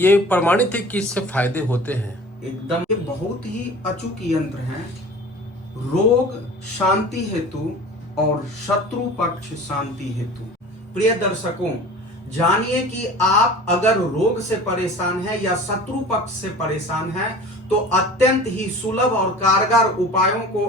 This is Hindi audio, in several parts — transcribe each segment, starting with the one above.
ये प्रमाणित है कि इससे फायदे होते हैं। एकदम, ये बहुत ही अचूक यंत्र हैं। रोग शांति हेतु और शत्रु पक्ष शांति हेतु। प्रिय दर्शकों, जानिए कि आप अगर रोग से परेशान हैं या शत्रु पक्ष से परेशान हैं तो अत्यंत ही सुलभ और कारगर उपायों को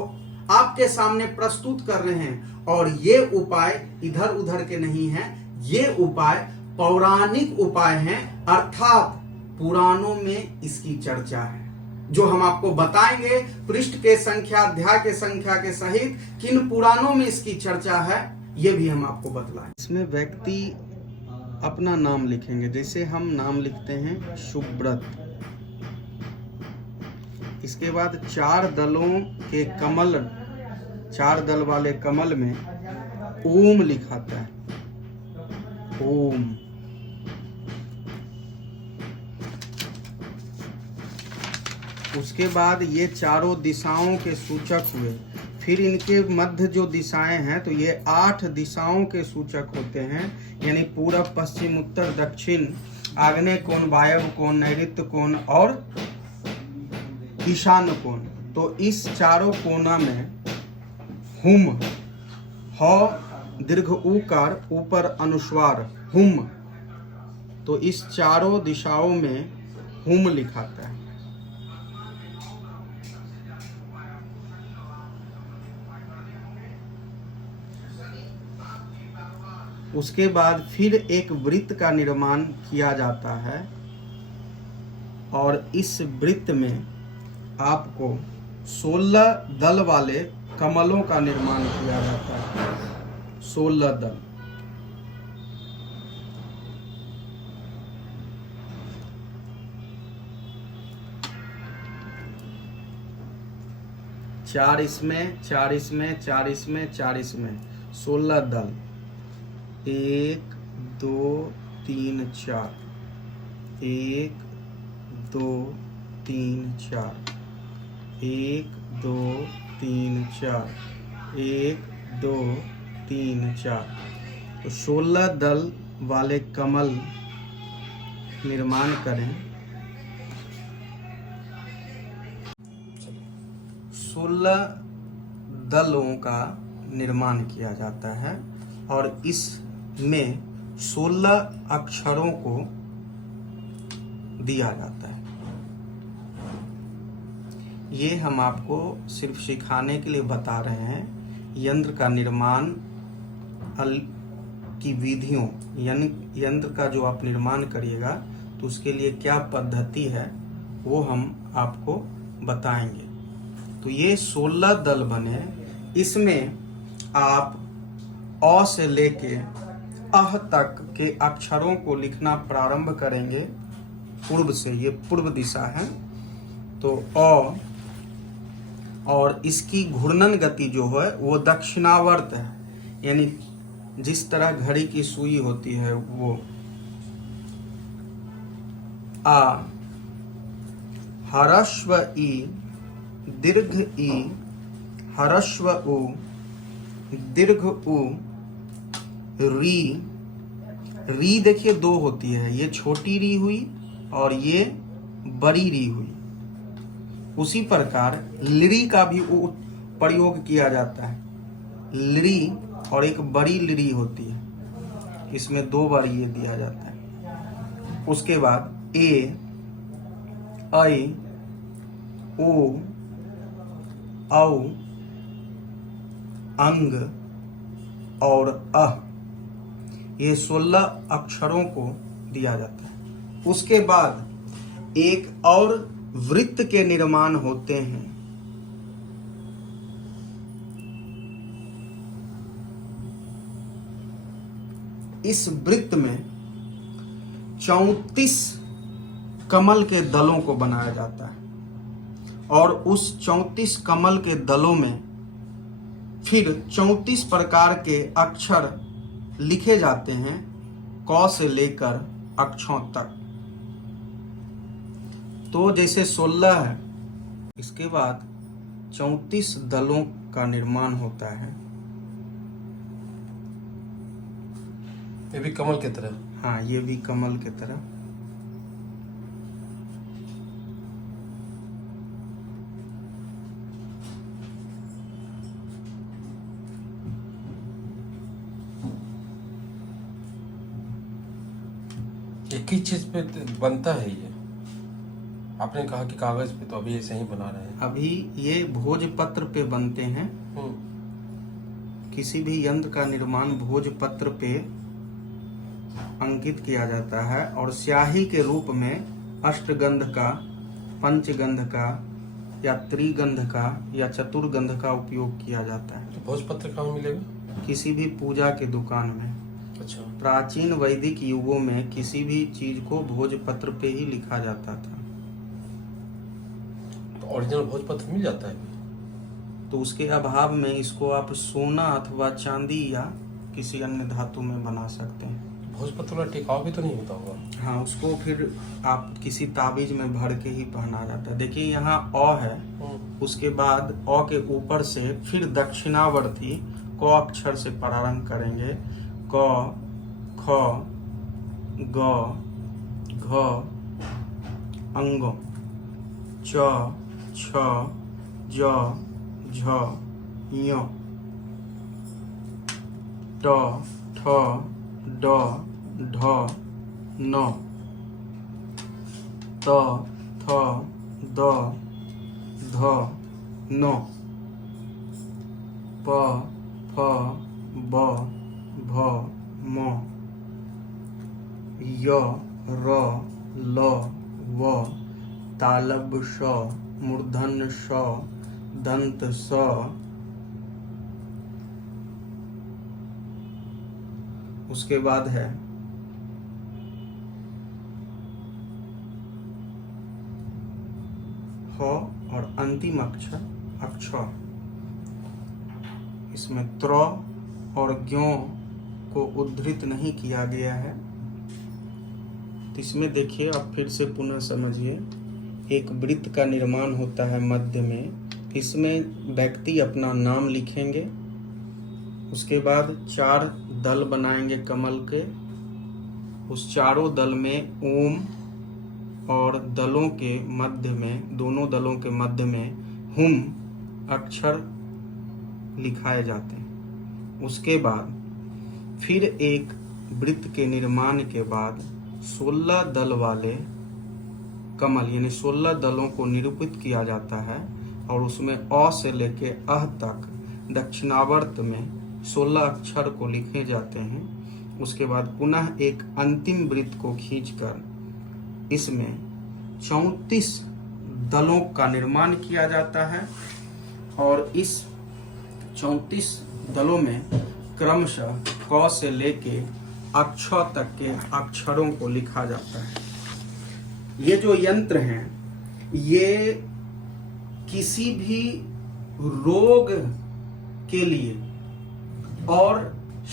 आपके सामने प्रस्तुत कर रहे हैं। और ये उपाय इधर उधर के नहीं हैं, ये उपाय पौराणिक उपाय हैं, अर्थात पुराणों में इसकी चर्चा है, जो हम आपको बताएंगे पृष्ठ के संख्या, अध्याय के संख्या के सहित किन पुराणों में इसकी चर्चा है, ये भी हम आपको बतलाएं। इसमें व्यक्ति अपना नाम लिखेंगे, जैसे हम नाम लिखते हैं सुब्रत। इसके बाद 4 दलों के कमल, 4 दल वाले कमल में ओम लिखाता है, ओम। उसके बाद ये चारों दिशाओं के सूचक हुए। फिर इनके मध्य जो दिशाएं हैं तो ये 8 दिशाओं के सूचक होते हैं, यानी पूरब, पश्चिम, उत्तर, दक्षिण, आग्नेय कोण, वायव्य कोण, नैऋत्य कोण और ईशान्य कोण। तो इस चारों कोना में हुम, ह दीर्घ उकार, ऊपर अनुस्वार हुम, तो इस चारों दिशाओं में हुम लिखाता है। उसके बाद फिर एक वृत्त का निर्माण किया जाता है और इस वृत्त में आपको 16 दल वाले कमलों का निर्माण किया जाता है, 16 दल। चार इसमें, 4 इसमें, 4 इसमें, 4 इसमें, 16 दल। 1 2 3 4, 1 2 3 4, 1 2 3 4, 1 2 3 4। तो 16 दल वाले कमल निर्माण करें। 16 दलों का निर्माण किया जाता है और इसमें 16 अक्षरों को दिया जाता है। ये हम आपको सिर्फ सिखाने के लिए बता रहे हैं। यंत्र का निर्माण की विधियों, यानी यंत्र का जो आप निर्माण करिएगा तो उसके लिए क्या पद्धति है वो हम आपको बताएंगे। तो ये 16 दल बने। इसमें आप अ से लेके अह तक के अक्षरों को लिखना प्रारंभ करेंगे पूर्व से। ये पूर्व दिशा है तो अ, और इसकी घूर्णन गति जो है वो दक्षिणावर्त है, यानी जिस तरह घड़ी की सुई होती है वो। आ, ह्रस्व ई, दीर्घ ई, ह्रस्व उ, दीर्घ उ, री। री देखिए 2 होती है, ये छोटी री हुई और ये बड़ी री हुई। उसी प्रकार लिरी का भी प्रयोग किया जाता है। लिरी और एक बड़ी लिरी होती है, इसमें 2 बार ये दिया जाता है। उसके बाद ए, ऐ, ओ, औ, अंग और अह, ये 16 अक्षरों को दिया जाता है। उसके बाद एक और वृत्त के निर्माण होते हैं। इस वृत्त में 34 कमल के दलों को बनाया जाता है और उस 34 कमल के दलों में फिर 34 प्रकार के अक्षर लिखे जाते हैं, क से लेकर अक्षों तक। तो जैसे 16 है, इसके बाद 34 दलों का निर्माण होता है। ये भी कमल की तरह। हाँ, ये भी कमल की तरह। किस चीज पे बनता है ये? आपने कहा कि कागज पे, तो अभी ऐसे ही बना रहे हैं। अभी ये भोजपत्र पे बनते हैं। किसी भी यंत्र का निर्माण भोजपत्र पे अंकित किया जाता है और स्याही के रूप में अष्टगंध का, पंचगंध का या त्रिगंध का या चतुर्गंध का उपयोग किया जाता है। तो भोजपत्र कहाँ मिलेगा? किसी भी पूजा के दुकान में। अच्छा। प्राचीन वैदिक युगों में किसी भी चीज को भोजपत्र पे ही लिखा जाता था। तो ओरिजिनल भोजपत्र मिल जाता है? तो उसके अभाव में इसको आप सोना अथवा चांदी या किसी अन्य धातु में बना सकते हैं। भोजपत्र वाला टिकाऊ भी तो नहीं होता होगा? हाँ, उसको फिर आप किसी ताबीज में भर के ही पहना जाता है। देखिए यहाँ अ है, उसके बाद अ के ऊपर से फिर दक्षिणावर्ती क अक्षर से प्रारंभ करेंगे। क, ख, ग, घ, अंग, च, छ, ज, झ, ञ, ट, ठ, ड, ढ, न, त, थ, द, ध, न, प, फ, ब, भ, म, य, र, ल, व, तालव्य श, मूर्धन्य ष, दंत स, उसके बाद है ह और अंतिम अक्षर अक्षर। इसमें त्र और ज्ञों को उद्धृत नहीं किया गया है। तो इसमें देखिए, आप फिर से पुनः समझिए। एक वृत्त का निर्माण होता है मध्य में। इसमें व्यक्ति अपना नाम लिखेंगे। उसके बाद 4 दल बनाएंगे कमल के। उस चारों दल में ओम और दलों के मध्य में, दोनों दलों के मध्य में हुम अक्षर लिखाए जाते हैं। उसके बाद फिर एक वृत्त के निर्माण के बाद 16 दल वाले कमल यानी 16 दलों को निरूपित किया जाता है और उसमें अ से लेके अह तक दक्षिणावर्त में 16 अक्षर को लिखे जाते हैं। उसके बाद पुनः एक अंतिम वृत्त को खींचकर इसमें 34 दलों का निर्माण किया जाता है और इस 34 दलों में क्रमशः क से लेके अक्ष तक के अक्षरों को लिखा जाता है। ये जो यंत्र हैं, ये किसी भी रोग के लिए और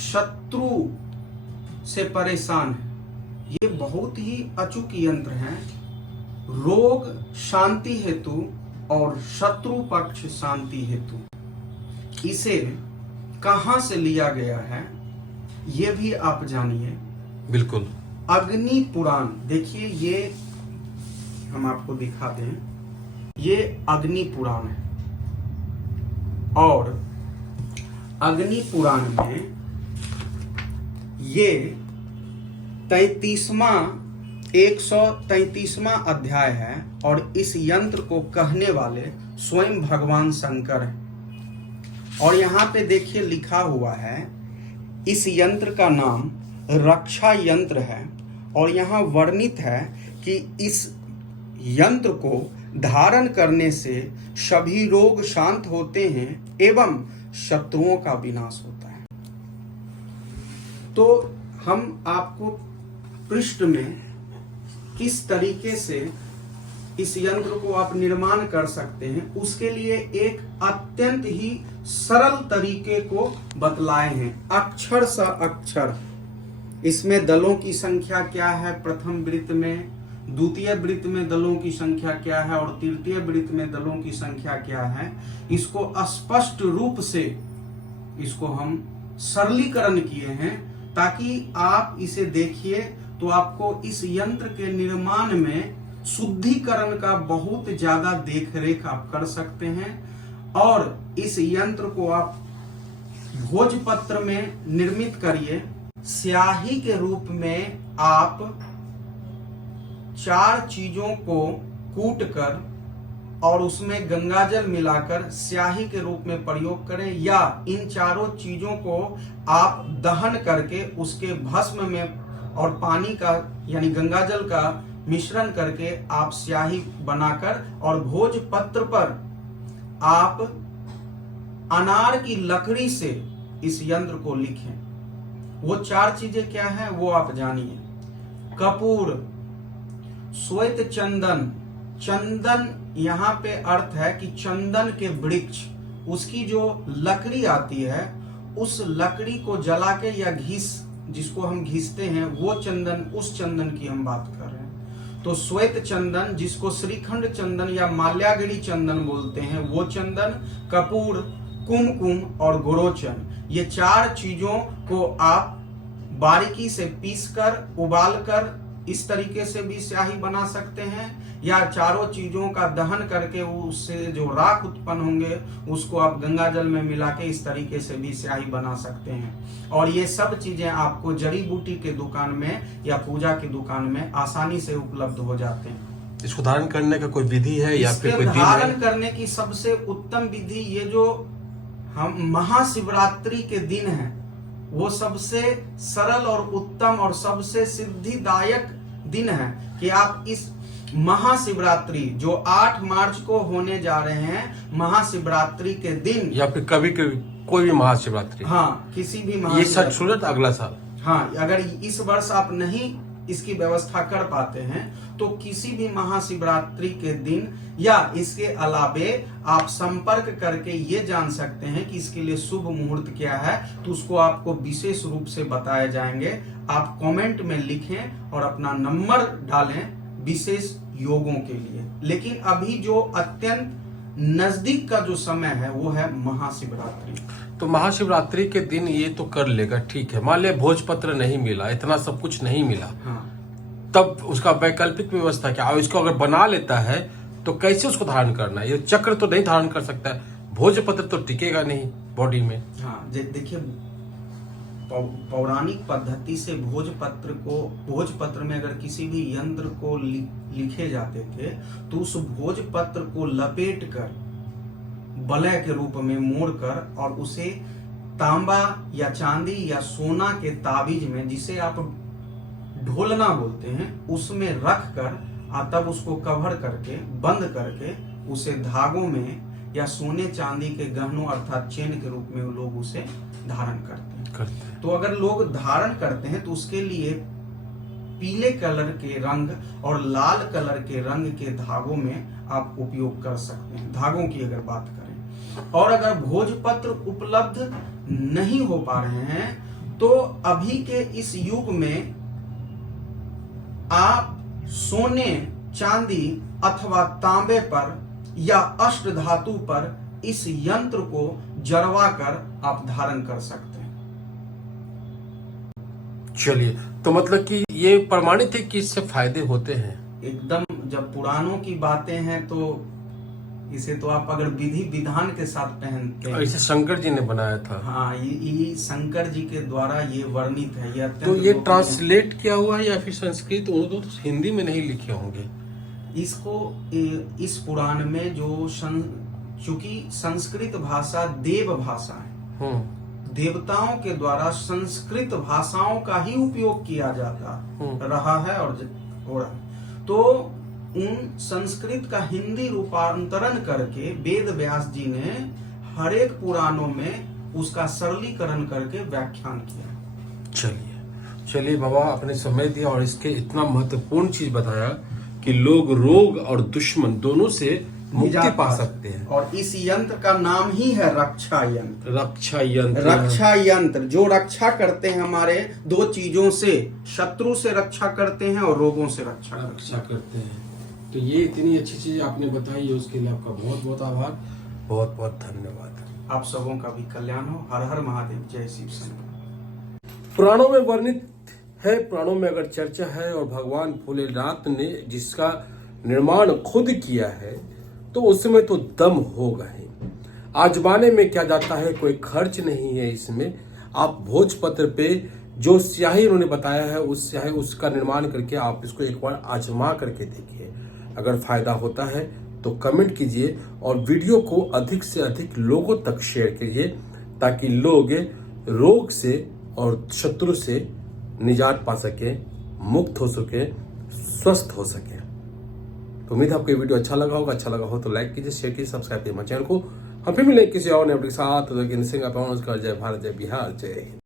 शत्रु से परेशान है, ये बहुत ही अचूक यंत्र हैं। रोग शांति हेतु और शत्रु पक्ष शांति हेतु। इसे कहां से लिया गया है ये भी आप जानिए। बिल्कुल। अग्नि पुराण, देखिए ये हम आपको दिखा दें, ये अग्नि पुराण है और अग्नि पुराण में ये 133वां अध्याय है और इस यंत्र को कहने वाले स्वयं भगवान शंकर हैं। और यहाँ पे देखिए लिखा हुआ है, इस यंत्र का नाम रक्षा यंत्र है और यहाँ वर्णित है कि इस यंत्र को धारण करने से सभी रोग शांत होते हैं एवं शत्रुओं का विनाश होता है। तो हम आपको पृष्ठ में किस तरीके से इस यंत्र को आप निर्माण कर सकते हैं उसके लिए एक अत्यंत ही सरल तरीके को बतलाए हैं, अक्षर सा अक्षर। इसमें दलों की संख्या क्या है प्रथम वृत्त में, द्वितीय वृत्त में दलों की संख्या क्या है और तृतीय वृत्त में दलों की संख्या क्या है, इसको स्पष्ट रूप से इसको हम सरलीकरण किए हैं ताकि आप इसे देखिए तो आपको इस यंत्र के निर्माण में शुद्धिकरण का बहुत ज्यादा देखरेख आप कर सकते हैं और इस यंत्र को आप भोजपत्र में निर्मित करिए। स्याही के रूप में आप 4 चीजों को कूट कर और उसमें गंगाजल मिलाकर स्याही के रूप में प्रयोग करें, या इन चारों चीजों को आप दहन करके उसके भस्म में और पानी का यानी गंगाजल का मिश्रण करके आप स्याही बनाकर और भोजपत्र पर आप अनार की लकड़ी से इस यंत्र को लिखें। वो 4 चीजें क्या है वो आप जानिए। कपूर, श्वेत चंदन, चंदन यहाँ पे अर्थ है कि चंदन के वृक्ष, उसकी जो लकड़ी आती है उस लकड़ी को जला के या घिस, जिसको हम घिसते हैं वो चंदन, उस चंदन की हम बात कर रहे हैं। तो श्वेत चंदन जिसको श्रीखंड चंदन या माल्यागिरी चंदन बोलते हैं वो चंदन, कपूर, कुमकुम और गोरोचन, ये 4 चीजों को आप बारीकी से पीसकर उबालकर इस तरीके से भी स्याही बना सकते हैं, या चारों चीजों का दहन करके उससे जो राख उत्पन्न होंगे उसको आप गंगा जल में मिला के इस तरीके से भी स्याही बना सकते हैं। और ये सब चीजें आपको जड़ी बूटी के दुकान में या पूजा की दुकान में आसानी से उपलब्ध हो जाते हैं। इसको धारण करने का कोई विधि है या फिर कोई दिन है? धारण करने की सबसे उत्तम विधि, ये जो हम महाशिवरात्रि के दिन है वो सबसे सरल और उत्तम और सबसे सिद्धिदायक दिन है कि आप इस महाशिवरात्रि जो 8 मार्च को होने जा रहे हैं, महाशिवरात्रि के दिन या फिर कभी कोई भी महाशिवरात्रि, हाँ किसी भी ये सच सूरत अगला साल, हाँ अगर इस वर्ष आप नहीं इसकी व्यवस्था कर पाते हैं तो किसी भी महाशिवरात्रि के दिन या इसके अलावे आप संपर्क करके ये जान सकते हैं कि इसके लिए शुभ मुहूर्त क्या है, तो उसको आपको विशेष रूप से बताए जाएंगे। आप कमेंट में लिखें और अपना नंबर डालें विशेष योगों के लिए। लेकिन अभी जो अत्यंत नजदीक का जो समय है वो है महाशिवरात्रि। तो महाशिवरात्रि के दिन ये तो कर लेगा, ठीक है। मान लिया भोजपत्र नहीं मिला, इतना सब कुछ नहीं मिला, हाँ। तब उसका वैकल्पिक व्यवस्था क्या? और इसको अगर बना लेता है तो कैसे उसको धारण करना है? ये चक्र तो नहीं धारण कर सकता है, भोजपत्र तो टिकेगा नहीं बॉडी में। हाँ देखिए, पौराणिक पद्धति से भोजपत्र में अगर किसी भी यंत्र को लिखे जाते थे तो उस भोजपत्र को लपेट कर वलय के रूप में मोड़कर और उसे तांबा या चांदी या सोना के ताबीज में, जिसे आप ढोलना बोलते हैं, उसमें रख कर तब उसको कवर करके बंद करके उसे धागों में या सोने चांदी के गहनों अर्थात चेन के रूप में लोग उसे धारण करते हैं। तो अगर लोग धारण करते हैं तो उसके लिए पीले कलर के रंग और लाल कलर के रंग के धागों में आप उपयोग कर सकते हैं, धागों की अगर बात करें। और अगर भोजपत्र उपलब्ध नहीं हो पा रहे हैं तो अभी के इस युग में आप सोने, चांदी अथवा तांबे पर या अष्ट धातु पर इस यंत्र को जड़वा कर आप धारण कर सकते हैं। चलिए, तो मतलब कि ये प्रमाणित है कि इससे फायदे होते हैं एकदम। जब पुराणों की बातें हैं तो इसे तो आप अगर विधि विधान के साथ पहनते हैं। इसे शंकर जी ने बनाया था। हाँ, ये शंकर जी के द्वारा ये वर्णित है। ये तो ये ट्रांसलेट किया हुआ है या फिर संस्कृत, उर्दू तो हिंदी में नहीं लिखे होंगे इसको। इस पुराण में जो चूंकि संस्कृत भाषा देव भाषा है, देवताओं के द्वारा संस्कृत भाषाओं का ही उपयोग किया जाता रहा है और हो रहा है। तो उन संस्कृत का हिंदी रूपांतरण करके वेद व्यास जी ने हर एक पुराणों में उसका सरलीकरण करके व्याख्यान किया। चलिए बाबा, आपने समय दिया और इसके इतना महत्वपूर्ण चीज बताया कि लोग रोग और दुश्मन दोनों से मुक्ति पा सकते हैं। और इस यंत्र का नाम ही है रक्षा यंत्र। रक्षा यंत्र जो रक्षा करते हैं हमारे 2 चीजों से, शत्रु से रक्षा करते हैं और रोगों से रक्षा करते हैं। तो ये इतनी अच्छी चीज आपने बताई है, उसके लिए आपका बहुत बहुत आभार, बहुत बहुत धन्यवाद। आप सबों का भी कल्याण हो। हर हर महादेव, जय शिव शंकर। पुराणों में वर्णित है, पुराणों में अगर चर्चा है और भगवान भोलेनाथ ने जिसका निर्माण खुद किया है तो उसमें तो दम होगा ही। आजमाने में क्या जाता है, कोई खर्च नहीं है इसमें। आप भोजपत्र पे जो स्याही उन्होंने बताया है उस स्याही उसका निर्माण करके आप इसको एक बार आजमा करके देखिए। अगर फायदा होता है तो कमेंट कीजिए और वीडियो को अधिक से अधिक लोगों तक शेयर कीजिए ताकि लोग रोग से और शत्रु से निजात पा सके, मुक्त हो सके, स्वस्थ हो सके। तो उम्मीद है आपको ये वीडियो अच्छा लगा होगा। अच्छा लगा हो तो लाइक कीजिए, शेयर कीजिए, सब्सक्राइब कीजिए हमारे चैनल को। हम फिर मिलेंगे किसी और नए अपने के साथ। जय भारत, जय बिहार, जय हिंद।